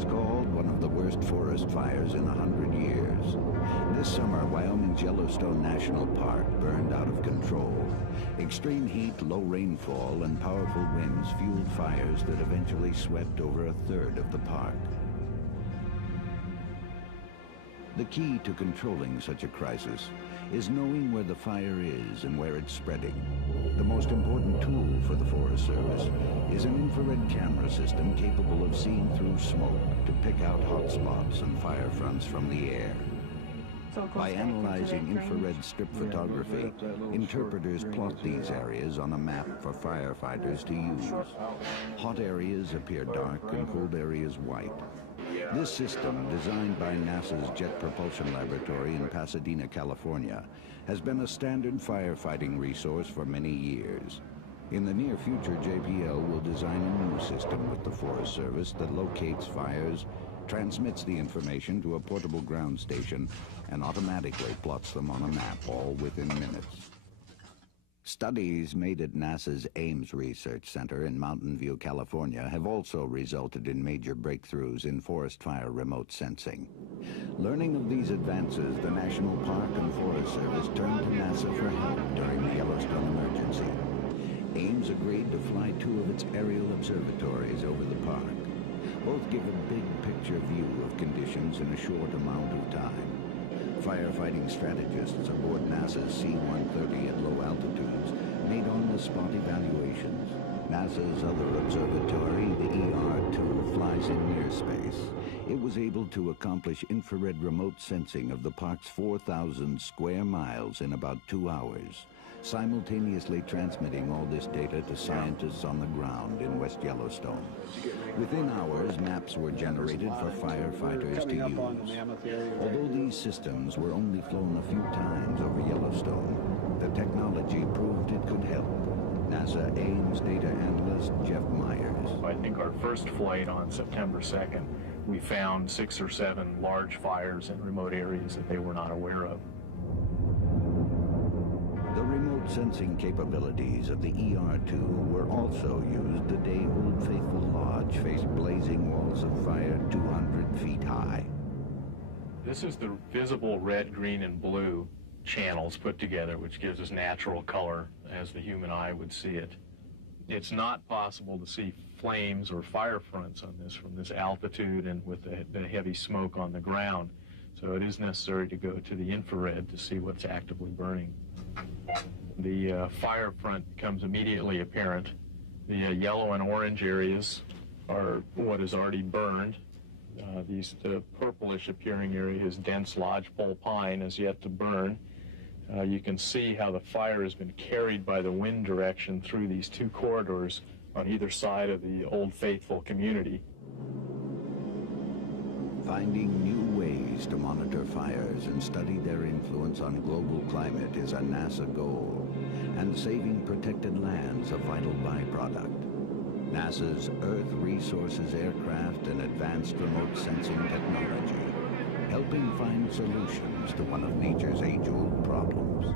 was called one of the worst forest fires in 100 years. This summer, Wyoming's Yellowstone National Park burned out of control. Extreme heat, low rainfall, and powerful winds fueled fires that eventually swept over a third of the park. The key to controlling such a crisis is knowing where the fire is and where it's spreading. The most important tool for the Forest Service is an infrared camera system capable of seeing through smoke to pick out hot spots and fire fronts from the air. By analyzing infrared strip photography, interpreters plot these areas on a map for firefighters to use. Hot areas appear dark and cold areas white. This system, designed by NASA's Jet Propulsion Laboratory in Pasadena, California, has been a standard firefighting resource for many years. In the near future, JPL will design a new system with the Forest Service that locates fires, transmits the information to a portable ground station, and automatically plots them on a map, all within minutes. Studies made at NASA's Ames Research Center in Mountain View, California, have also resulted in major breakthroughs in forest fire remote sensing. Learning of these advances, the National Park and Forest Service turned to NASA for help during the Yellowstone emergency. Ames agreed to fly 2 of its aerial observatories over the park. Both give a big picture view of conditions in a short amount of time. Firefighting strategists aboard NASA's C-130 at low altitudes made on-the-spot evaluations. NASA's other observatory, the ER-2, flies in near space. It was able to accomplish infrared remote sensing of the park's 4,000 square miles in about 2 hours, simultaneously transmitting all this data to scientists on the ground in West Yellowstone. Within hours, maps were generated for firefighters to use. Although these systems were only flown a few times over Yellowstone, the technology proved it could help. NASA Ames data analyst Jeff Myers. I think our first flight on September 2nd, we found 6 or 7 large fires in remote areas that they were not aware of. The remote sensing capabilities of the ER-2 were also used the day Old Faithful Lodge faced blazing walls of fire 200 feet high. This is the visible red, green, and blue channels put together, which gives us natural color as the human eye would see it. It's not possible to see flames or fire fronts on this from this altitude and with the heavy smoke on the ground. So it is necessary to go to the infrared to see what's actively burning. The fire front becomes immediately apparent. The yellow and orange areas are what is already burned. The purplish appearing area is dense lodgepole pine, is yet to burn. You can see how the fire has been carried by the wind direction through these 2 corridors on either side of the Old Faithful community. Finding new ways to monitor fires and study their influence on global climate is a NASA goal, and saving protected lands a vital byproduct. NASA's Earth Resources aircraft and advanced remote sensing technology, helping find solutions to one of nature's age-old problems.